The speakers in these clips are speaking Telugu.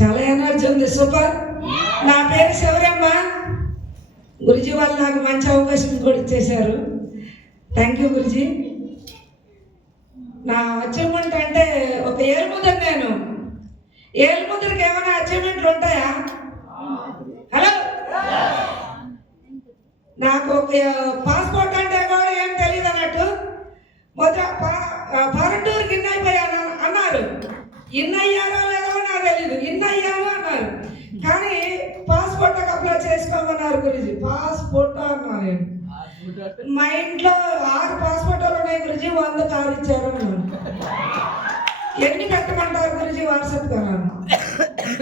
చాలా ఎనర్జీ ఉంది, సూపర్. నా పేరు శౌర్యమ్మ. గురుజీ వాళ్ళు నాకు మంచి అవకాశం కూడా ఇచ్చేశారు. Thank you Guruji. నా అచీవ్మెంట్ అంటే ఒక ఏలుముద్ర. నేను ఏలుముద్రకి ఏమైనా అచీవ్మెంట్లు ఉంటాయా? హలో, నాకు ఒక పాస్పోర్ట్ అంటే కూడా ఏం తెలియదు అన్నట్టు. మొదట ఫారెన్ టూర్కి ఇన్ అయిపోయాను అన్నారు. ఇన్ అయ్యారో లేదో నాకు తెలియదు. ఇన్ అయ్యాను అన్నారు, కానీ పాస్పోర్ట్ అప్లై చేసుకోమన్నారు గురుజీ. పాస్పోర్ట్ అన్నా నేను. మా ఇంట్లో 6 పాస్పోర్ట్లు ఉన్నాయి గురుజీ, 100 కారు ఇచ్చారు అన్నాను. ఎన్ని పెట్టమంటారు గురుజీ వాట్సాప్ కన్నాను.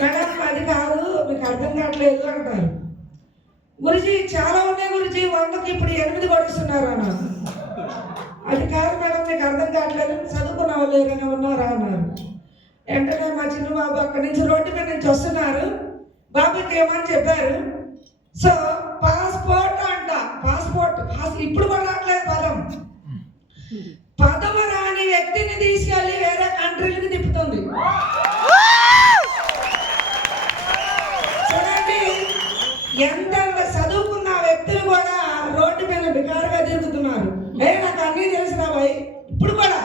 మేడం అది కాదు, మీకు అర్థం కావట్లేదు అంటారు. గురుజీ చాలా ఉన్నాయి గురుజీ, 100కి ఇప్పుడు 8 కొడుస్తున్నారు అన్నారు. అది కాదు మేడం, మీకు అర్థం కావట్లేదు, చదువుకున్న వాళ్ళు ఎవరైనా ఉన్నారా అన్నారు. వెంటనే మా చిన్న బాబు అక్కడి నుంచి రోడ్డు మీద నుంచి వస్తున్నారు. బాబుకి ఏమని చెప్పారు, సో పాస్పోర్ట్ అంట. పాస్పోర్ట్ ఇప్పుడు కూడా రావట్లేదు పదం. పదము రాని వ్యక్తిని తీసుకెళ్ళి వేరే కంట్రీలకు తిప్పుతుంది. చూడండి, ఎంత చదువుకున్న వ్యక్తులు కూడా రోడ్డు మీద బికారుగా తిరుగుతున్నారు. నాకు అన్నీ తెలుసురా బాయ్. ఇప్పుడు కూడా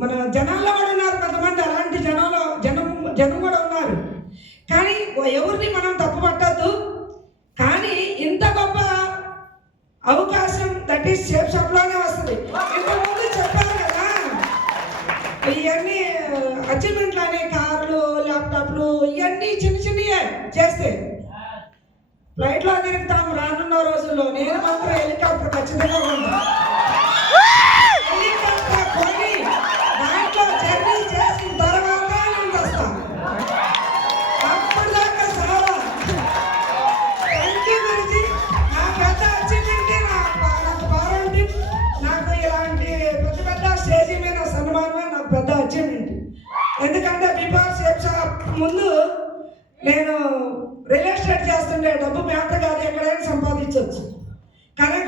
మన జనాల్లో కూడా ఉన్నారు కొంతమంది, అలాంటి జనం కూడా ఉన్నారు. కానీ ఎవరిని మనం తప్పు పట్టద్దు. కానీ ఇంత గొప్ప అవకాశం దట్ ఈస్ సేఫ్ షాప్లోనే వస్తుంది. ఇంతకుముందు చెప్పారు కదా, ఇవన్నీ అచీవ్మెంట్లు అనే కార్లు, ల్యాప్టాప్లు, ఇవన్నీ చిన్న చిన్నవే చేస్తే ఫ్లైట్లో తిరుగుతాం రానున్న రోజుల్లో. నేను మాత్రం హెలికాప్టర్ ఖచ్చితంగా ఉంటాను. హెలికాప్టర్ కొని దాంట్లో జర్నీ చేసిన తర్వాత నేను వస్తాను. అప్పటిదాకా చాలా థ్యాంక్ యూ గురుజీ. నా పెద్ద అచీవ్మెంట్ నాకు పారంటీ. నాకు ఇలాంటి పెద్ద స్టేజీ మీద సన్మానమే నాకు పెద్ద అచీవ్మెంట్. ఎందుకంటే బిఫోర్ సేఫ్ షాప్ ముందు నేను రియల్ ఎస్టేట్ చేస్తుండే. డబ్బు మ్యాటర్ కాదు, ఎక్కడైనా సంపాదించవచ్చు. కానీ